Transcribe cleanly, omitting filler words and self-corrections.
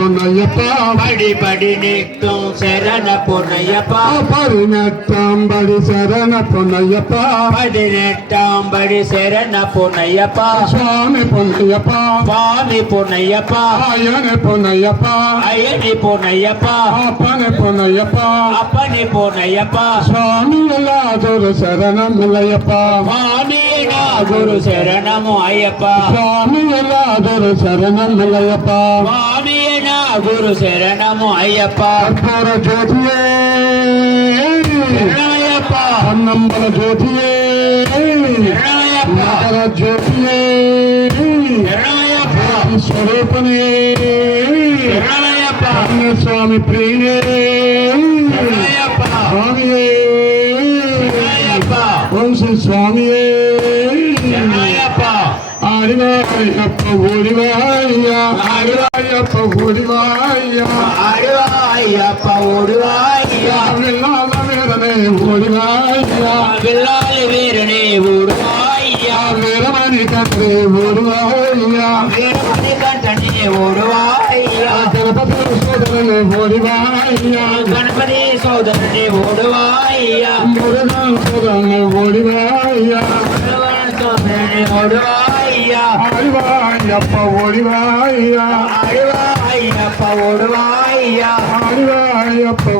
பொன்னையப்பா படி படி நிற்கும் சரண பொன்னையப்பா 18ஆம் படி சரண பொன்னையப்பா 18ஆம் படி சரண பொன்னையப்பா சுவாமி பொன்னையப்பா சுவாமி பொன்னையப்பா ஐயனே பொன்னையப்பா ஐயனி பொன்னையப்பா அப்பனே பொன்னையப்பா அப்பனி பொன்னையப்பா சுவாமி எல்லாதொரு சரணம் இல்லையப்பா சுவாமி குரு சரணமு ஐயப்பா சுவாமி எல்லாதொரு சரணம் இல்லையப்பா சுவாமி குரு சரணமு ஐயப்பா கற்பூர ஜோதியே சரணமய்யப்பா அன்னம்பல ஜோதியே சரணமய்யப்பா நகர ஜோதியே சரணமய்யப்பா ஸ்வரூபனே சரணமய்யப்பா சுவாமி பிரியே சரணமய்யப்பா சுவாமியே சரணமய்யப்பா ஓம் ஸ்ரீ சுவாமியே சரணமய்யப்பா ஆடிவாயப்ப ஓடிவாயா ஆடிவாயப்ப ஓடிவாயா ஆடுவாய்யப்பா ஓடுவாய்யா வெள்ளாத வேதனை ஓடிவாயா வில்லாலி வீரனே ஓடுவாய்யா வீரமணி கட்டே ஓடிவாயா வீரமணி கண்டனே ஓடுவாய்யா கணபதி சோதரனை ஓடிவாயா கணபதி சோதரனே ஓடுவாய்யா முருகன் சோதரனை ஓடிவாயா முருகன் சோதரனே ஓடுவாய்யா ஆடிவாயப்ப ஓடிவாயா ஆடுவாய்யப்பா ஓடுவாய்யா ஆடிவாயப்ப